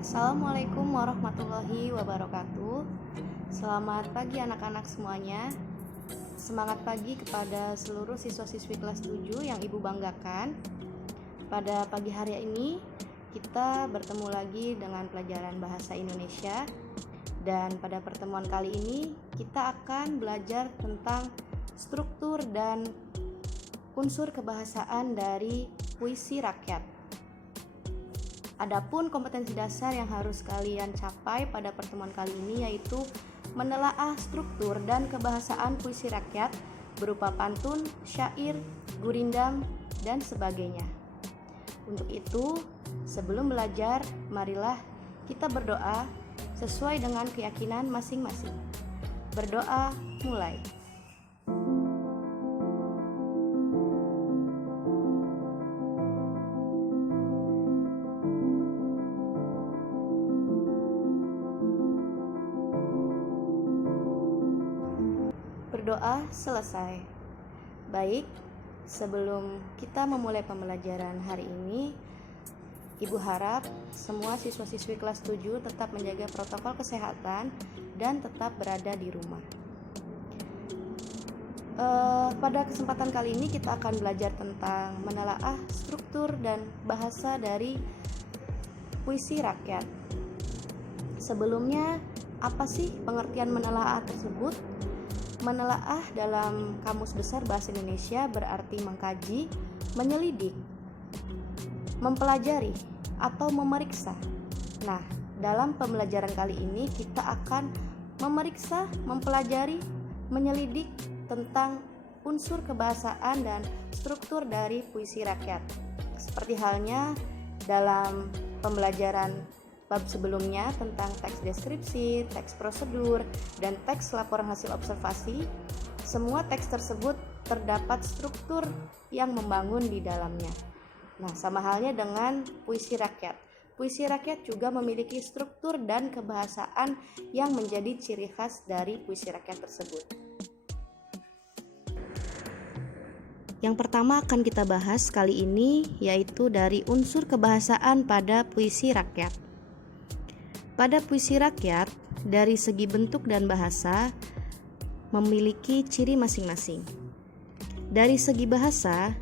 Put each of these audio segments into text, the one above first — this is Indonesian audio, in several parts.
Assalamualaikum warahmatullahi wabarakatuh. Selamat pagi anak-anak semuanya. Semangat pagi kepada seluruh siswa-siswi kelas 7 yang Ibu banggakan. Pada pagi hari ini kita bertemu lagi dengan pelajaran bahasa Indonesia. Dan pada pertemuan kali ini kita akan belajar tentang struktur dan unsur kebahasaan dari puisi rakyat. Adapun kompetensi dasar yang harus kalian capai pada pertemuan kali ini yaitu menelaah struktur dan kebahasaan puisi rakyat berupa pantun, syair, gurindam, dan sebagainya. Untuk itu, sebelum belajar, marilah kita berdoa sesuai dengan keyakinan masing-masing. Berdoa mulai. Berdoa selesai. Baik, sebelum kita memulai pembelajaran hari ini, Ibu harap semua siswa-siswi kelas 7 tetap menjaga protokol kesehatan dan tetap berada di rumah. Pada kesempatan kali ini kita akan belajar tentang menelaah struktur dan bahasa dari puisi rakyat. Sebelumnya, apa sih pengertian menelaah tersebut? Menelaah dalam Kamus Besar Bahasa Indonesia berarti mengkaji, menyelidik, mempelajari, atau memeriksa. Nah, dalam pembelajaran kali ini kita akan memeriksa, mempelajari, menyelidik tentang unsur kebahasaan dan struktur dari puisi rakyat. Seperti halnya dalam pembelajaran bab sebelumnya tentang teks deskripsi, teks prosedur, dan teks laporan hasil observasi, semua teks tersebut terdapat struktur yang membangun di dalamnya. Nah, sama halnya dengan puisi rakyat. Puisi rakyat juga memiliki struktur dan kebahasaan yang menjadi ciri khas dari puisi rakyat tersebut. Yang pertama akan kita bahas kali ini yaitu dari unsur kebahasaan pada puisi rakyat. Pada puisi rakyat, dari segi bentuk dan bahasa memiliki ciri masing-masing. Dari segi bahasa,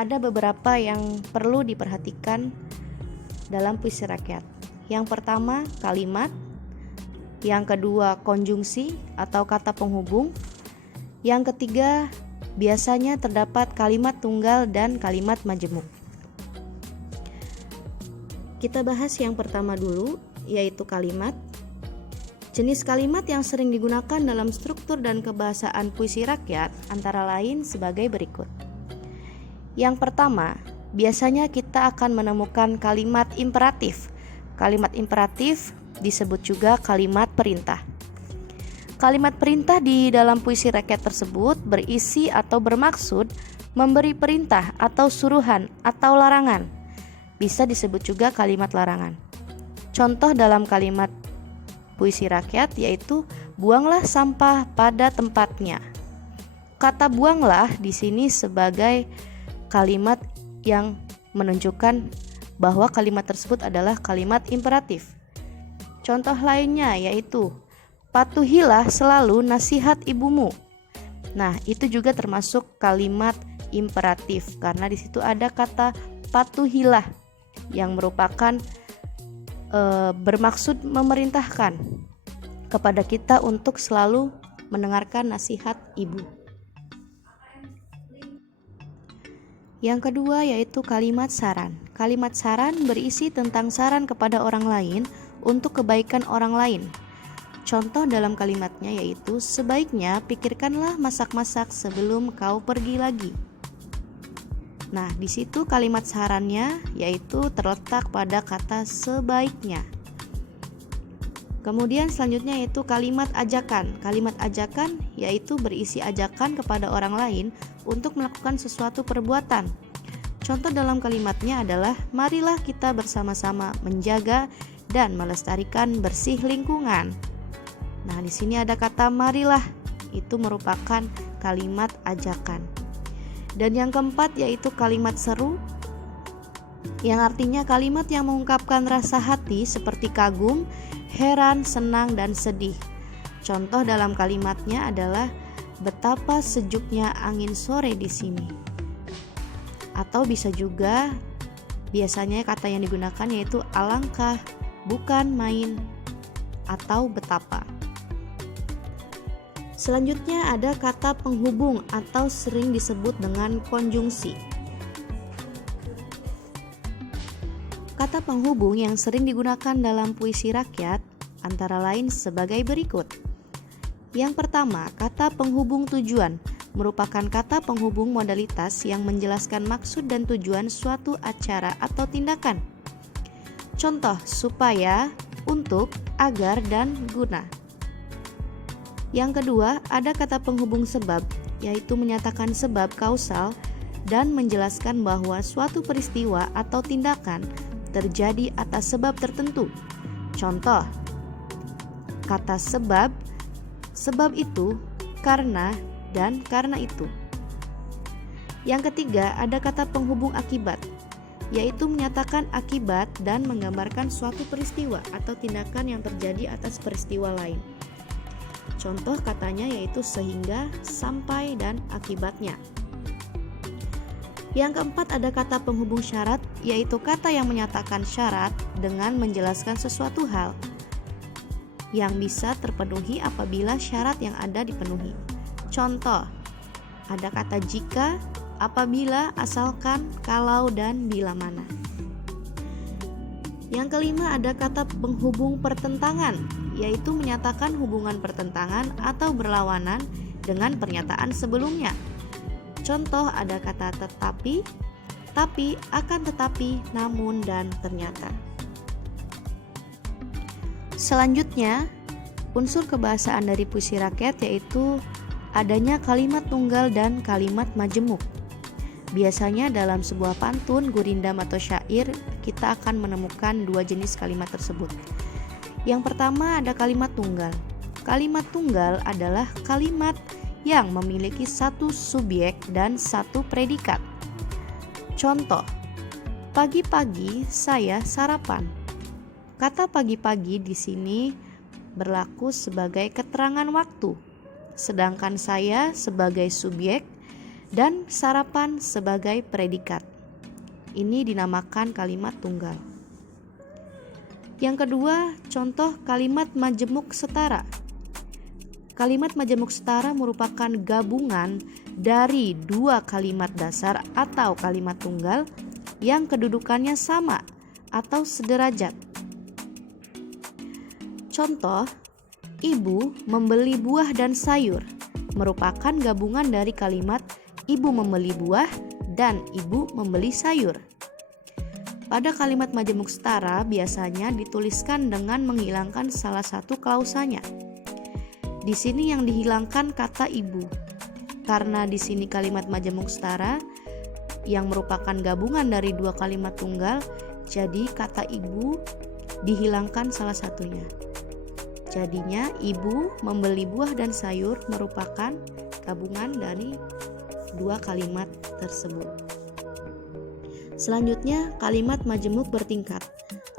ada beberapa yang perlu diperhatikan dalam puisi rakyat. Yang pertama, kalimat. Yang kedua, konjungsi atau kata penghubung. Yang ketiga, biasanya terdapat kalimat tunggal dan kalimat majemuk. Kita bahas yang pertama dulu, yaitu kalimat. Jenis kalimat yang sering digunakan dalam struktur dan kebahasaan puisi rakyat antara lain sebagai berikut. Yang pertama, biasanya kita akan menemukan kalimat imperatif. Kalimat imperatif disebut juga kalimat perintah. Kalimat perintah di dalam puisi rakyat tersebut berisi atau bermaksud memberi perintah atau suruhan atau larangan. Bisa disebut juga kalimat larangan. Contoh dalam kalimat puisi rakyat yaitu buanglah sampah pada tempatnya. Kata buanglah di sini sebagai kalimat yang menunjukkan bahwa kalimat tersebut adalah kalimat imperatif. Contoh lainnya yaitu patuhilah selalu nasihat ibumu. Nah, itu juga termasuk kalimat imperatif karena di situ ada kata patuhilah yang merupakan bermaksud memerintahkan kepada kita untuk selalu mendengarkan nasihat ibu. Yang kedua yaitu kalimat saran. Kalimat saran berisi tentang saran kepada orang lain untuk kebaikan orang lain. Contoh dalam kalimatnya yaitu sebaiknya pikirkanlah masak-masak sebelum kau pergi lagi. Nah, di situ kalimat sarannya yaitu terletak pada kata sebaiknya. Kemudian selanjutnya yaitu kalimat ajakan. Kalimat ajakan yaitu berisi ajakan kepada orang lain untuk melakukan sesuatu perbuatan. Contoh dalam kalimatnya adalah marilah kita bersama-sama menjaga dan melestarikan bersih lingkungan. Nah, di sini ada kata marilah. Itu merupakan kalimat ajakan. Dan yang keempat yaitu kalimat seru, yang artinya kalimat yang mengungkapkan rasa hati seperti kagum, heran, senang, dan sedih. Contoh dalam kalimatnya adalah betapa sejuknya angin sore di sini. Atau bisa juga biasanya kata yang digunakan yaitu alangkah, bukan main, atau betapa. Selanjutnya ada kata penghubung atau sering disebut dengan konjungsi. Kata penghubung yang sering digunakan dalam puisi rakyat antara lain sebagai berikut. Yang pertama, kata penghubung tujuan merupakan kata penghubung modalitas yang menjelaskan maksud dan tujuan suatu acara atau tindakan. Contoh, supaya, untuk, agar, dan guna. Yang kedua, ada kata penghubung sebab, yaitu menyatakan sebab kausal dan menjelaskan bahwa suatu peristiwa atau tindakan terjadi atas sebab tertentu. Contoh, kata sebab itu, karena, dan karena itu. Yang ketiga, ada kata penghubung akibat, yaitu menyatakan akibat dan menggambarkan suatu peristiwa atau tindakan yang terjadi atas peristiwa lain. Contoh katanya yaitu sehingga, sampai, dan akibatnya. Yang keempat ada kata penghubung syarat, yaitu kata yang menyatakan syarat dengan menjelaskan sesuatu hal yang bisa terpenuhi apabila syarat yang ada dipenuhi. Contoh, ada kata jika, apabila, asalkan, kalau, dan bila mana. Yang kelima ada kata penghubung pertentangan, yaitu menyatakan hubungan pertentangan atau berlawanan dengan pernyataan sebelumnya. Contoh ada kata tetapi, tapi, akan tetapi, namun, dan ternyata. Selanjutnya, unsur kebahasaan dari puisi rakyat yaitu adanya kalimat tunggal dan kalimat majemuk. Biasanya dalam sebuah pantun, gurindam atau syair, kita akan menemukan dua jenis kalimat tersebut. Yang pertama ada kalimat tunggal. Kalimat tunggal adalah kalimat yang memiliki satu subjek dan satu predikat. Contoh, pagi-pagi saya sarapan. Kata pagi-pagi di sini berlaku sebagai keterangan waktu, sedangkan saya sebagai subjek dan sarapan sebagai predikat. Ini dinamakan kalimat tunggal. Yang kedua, contoh kalimat majemuk setara. Kalimat majemuk setara merupakan gabungan dari dua kalimat dasar atau kalimat tunggal yang kedudukannya sama atau sederajat. Contoh, ibu membeli buah dan sayur merupakan gabungan dari kalimat ibu membeli buah dan ibu membeli sayur. Pada kalimat majemuk setara biasanya dituliskan dengan menghilangkan salah satu klausanya. Di sini yang dihilangkan kata ibu, karena di sini kalimat majemuk setara yang merupakan gabungan dari dua kalimat tunggal, jadi kata ibu dihilangkan salah satunya. Jadinya ibu membeli buah dan sayur merupakan gabungan dari dua kalimat tersebut. Selanjutnya, kalimat majemuk bertingkat.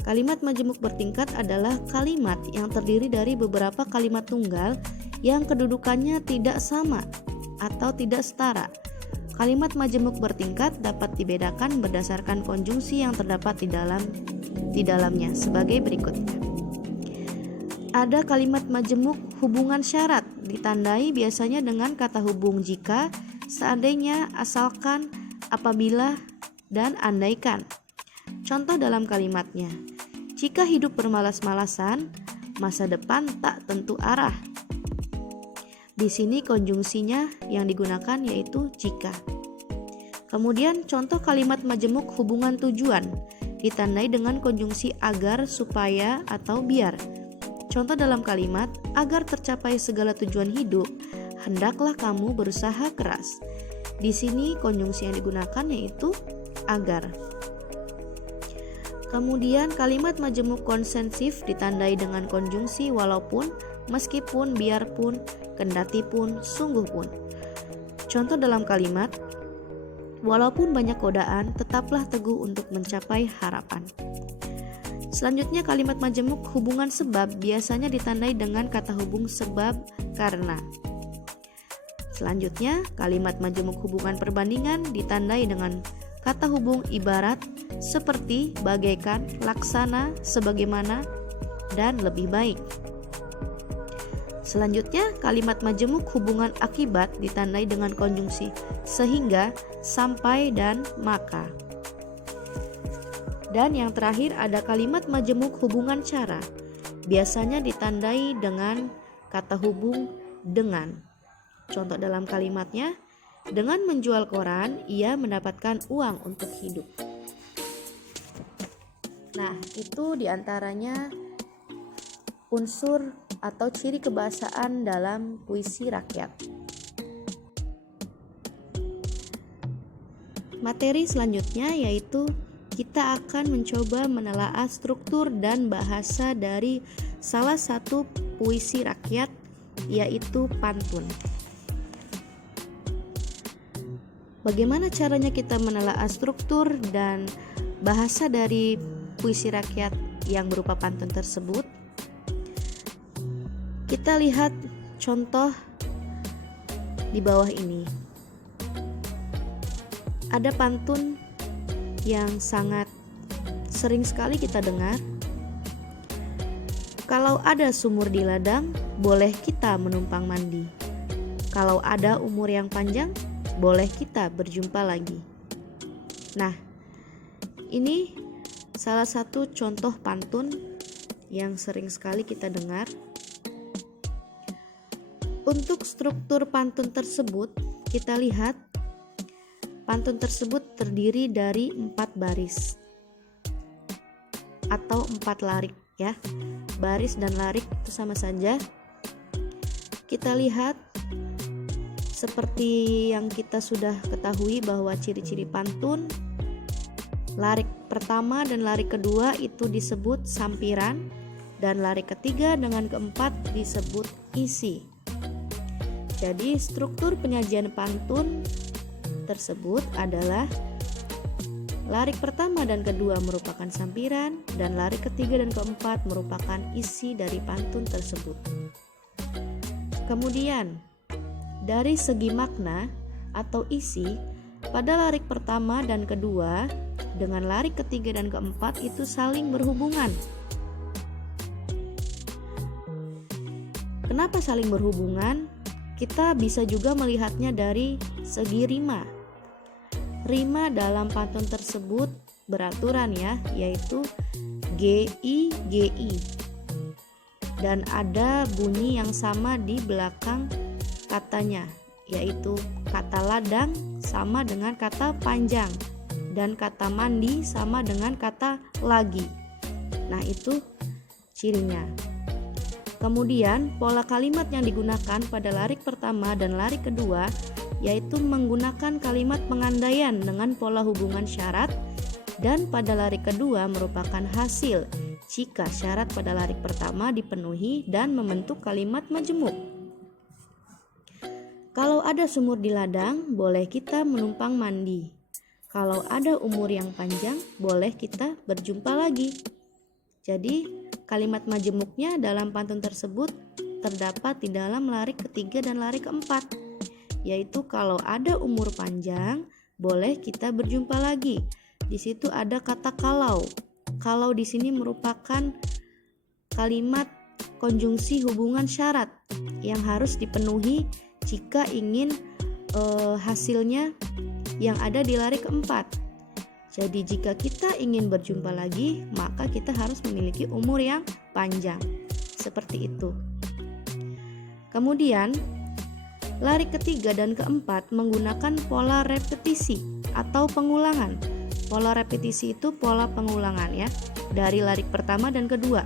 Kalimat majemuk bertingkat adalah kalimat yang terdiri dari beberapa kalimat tunggal yang kedudukannya tidak sama atau tidak setara. Kalimat majemuk bertingkat dapat dibedakan berdasarkan konjungsi yang terdapat di dalamnya sebagai berikutnya. Ada kalimat majemuk hubungan syarat, ditandai biasanya dengan kata hubung jika, seandainya, asalkan, apabila, dan andaikan. Contoh dalam kalimatnya, jika hidup bermalas-malasan, masa depan tak tentu arah. Di sini konjungsinya yang digunakan yaitu jika. Kemudian contoh kalimat majemuk hubungan tujuan, ditandai dengan konjungsi agar, supaya, atau biar. Contoh dalam kalimat, agar tercapai segala tujuan hidup, hendaklah kamu berusaha keras. Di sini konjungsi yang digunakan yaitu agar. Kemudian kalimat majemuk konsensif ditandai dengan konjungsi walaupun, meskipun, biarpun, kendatipun, sungguhpun. Contoh dalam kalimat, walaupun banyak godaan, tetaplah teguh untuk mencapai harapan. Selanjutnya kalimat majemuk hubungan sebab biasanya ditandai dengan kata hubung sebab karena. Selanjutnya kalimat majemuk hubungan perbandingan ditandai dengan kata hubung ibarat seperti, bagaikan, laksana, sebagaimana, dan lebih baik. Selanjutnya kalimat majemuk hubungan akibat ditandai dengan konjungsi sehingga, sampai, dan maka. Dan yang terakhir ada kalimat majemuk hubungan cara. Biasanya ditandai dengan kata hubung dengan. Contoh dalam kalimatnya, dengan menjual koran, ia mendapatkan uang untuk hidup. Nah, itu diantaranya unsur atau ciri kebahasaan dalam puisi rakyat. Materi selanjutnya yaitu kita akan mencoba menelaah struktur dan bahasa dari salah satu puisi rakyat, yaitu pantun. Bagaimana caranya kita menelaah struktur dan bahasa dari puisi rakyat yang berupa pantun tersebut? Kita lihat contoh di bawah ini. Ada pantun yang sangat sering sekali kita dengar. Kalau ada sumur di ladang, boleh kita menumpang mandi. Kalau ada umur yang panjang, boleh kita berjumpa lagi. Nah, ini salah satu contoh pantun yang sering sekali kita dengar. Untuk struktur pantun tersebut, kita lihat pantun tersebut terdiri dari 4 baris atau 4 larik ya. Baris dan larik itu sama saja. Kita lihat seperti yang kita sudah ketahui bahwa ciri-ciri pantun, larik pertama dan larik kedua itu disebut sampiran, dan larik ketiga dengan keempat disebut isi. Jadi struktur penyajian pantun tersebut adalah larik pertama dan kedua merupakan sampiran, dan larik ketiga dan keempat merupakan isi dari pantun tersebut. Kemudian dari segi makna atau isi, pada larik pertama dan kedua dengan larik ketiga dan keempat itu saling berhubungan. Kenapa saling berhubungan? Kita bisa juga melihatnya dari segi rima. Rima dalam pantun tersebut beraturan ya, yaitu GI. Dan ada bunyi yang sama di belakang katanya, yaitu kata ladang sama dengan kata panjang dan kata mandi sama dengan kata lagi. Nah, itu cirinya. Kemudian pola kalimat yang digunakan pada larik pertama dan larik kedua yaitu menggunakan kalimat pengandaian dengan pola hubungan syarat, dan pada larik kedua merupakan hasil jika syarat pada larik pertama dipenuhi dan membentuk kalimat majemuk. Kalau ada sumur di ladang, boleh kita menumpang mandi. Kalau ada umur yang panjang, boleh kita berjumpa lagi. Jadi, kalimat majemuknya dalam pantun tersebut terdapat di dalam larik ketiga dan larik keempat, yaitu kalau ada umur panjang, boleh kita berjumpa lagi. Di situ ada kata kalau. Kalau di sini merupakan kalimat konjungsi hubungan syarat yang harus dipenuhi jika ingin hasilnya yang ada di larik keempat. Jadi jika kita ingin berjumpa lagi, maka kita harus memiliki umur yang panjang. Seperti itu. Kemudian, larik ketiga dan keempat menggunakan pola repetisi atau pengulangan. Pola repetisi itu pola pengulangan ya, dari larik pertama dan kedua,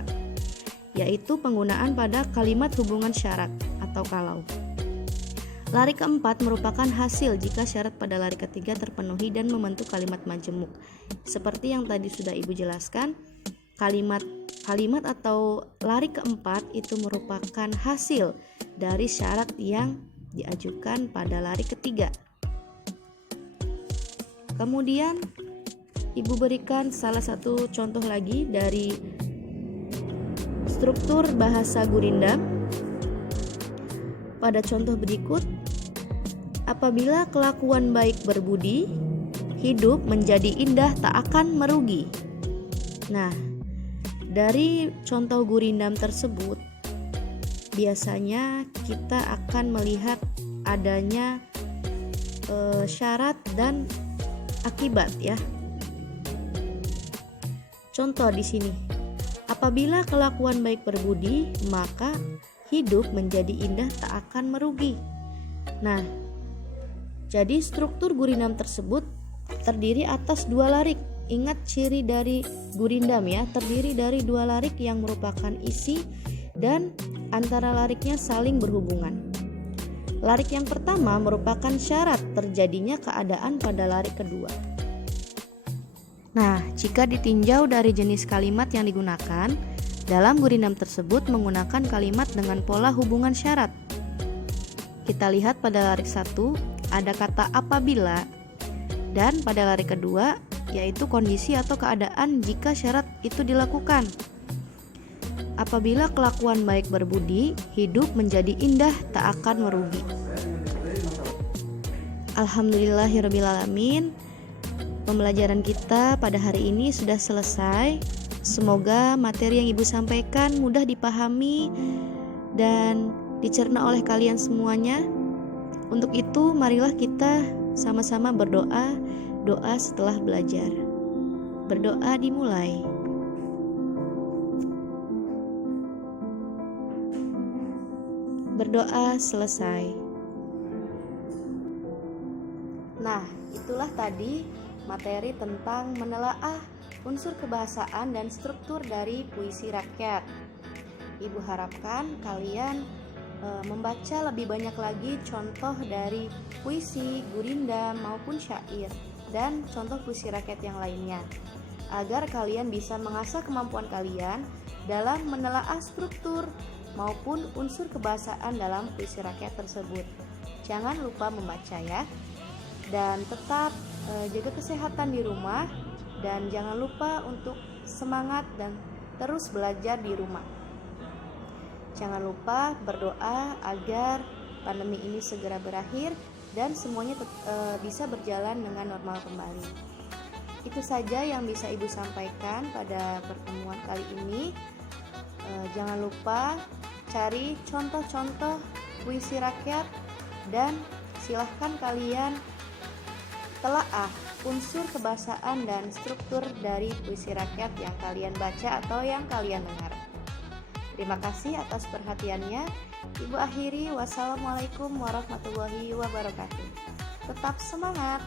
yaitu penggunaan pada kalimat hubungan syarat atau kalau. Larik keempat merupakan hasil jika syarat pada larik ketiga terpenuhi dan membentuk kalimat majemuk. Seperti yang tadi sudah Ibu jelaskan, kalimat atau larik keempat itu merupakan hasil dari syarat yang diajukan pada lari ketiga. Kemudian Ibu berikan salah satu contoh lagi dari struktur bahasa Gurindam. Pada contoh berikut, apabila kelakuan baik berbudi, hidup menjadi indah tak akan merugi. Nah, dari contoh Gurindam tersebut, biasanya kita akan melihat adanya syarat dan akibat ya. Contoh di sini, apabila kelakuan baik berbudi, maka hidup menjadi indah tak akan merugi. Nah, jadi struktur Gurindam tersebut terdiri atas dua larik. Ingat ciri dari Gurindam ya, terdiri dari dua larik yang merupakan isi dan antara lariknya saling berhubungan. Larik yang pertama merupakan syarat terjadinya keadaan pada larik kedua. Nah, jika ditinjau dari jenis kalimat yang digunakan, dalam Gurindam tersebut menggunakan kalimat dengan pola hubungan syarat. Kita lihat pada larik 1 ada kata apabila, dan pada larik kedua yaitu kondisi atau keadaan jika syarat itu dilakukan. Apabila kelakuan baik berbudi, hidup menjadi indah tak akan merugi. Alhamdulillahirrabbilalamin. Pembelajaran kita pada hari ini sudah selesai. Semoga materi yang Ibu sampaikan mudah dipahami dan dicerna oleh kalian semuanya. Untuk itu, marilah kita sama-sama berdoa, doa setelah belajar. Berdoa dimulai. Berdoa selesai. Nah, itulah tadi materi tentang menelaah unsur kebahasaan dan struktur dari puisi rakyat. Ibu harapkan kalian membaca lebih banyak lagi contoh dari puisi, gurindam maupun syair dan contoh puisi rakyat yang lainnya, agar kalian bisa mengasah kemampuan kalian dalam menelaah struktur maupun unsur kebahasaan dalam puisi rakyat tersebut. Jangan lupa membaca ya, dan tetap jaga kesehatan di rumah, dan jangan lupa untuk semangat dan terus belajar di rumah. Jangan lupa berdoa agar pandemi ini segera berakhir dan semuanya bisa berjalan dengan normal kembali. Itu saja yang bisa Ibu sampaikan pada pertemuan kali ini. Jangan lupa cari contoh-contoh puisi rakyat dan silahkan kalian telaah unsur kebahasaan dan struktur dari puisi rakyat yang kalian baca atau yang kalian dengar. Terima kasih atas perhatiannya. Ibu akhiri, wassalamualaikum warahmatullahi wabarakatuh. Tetap semangat.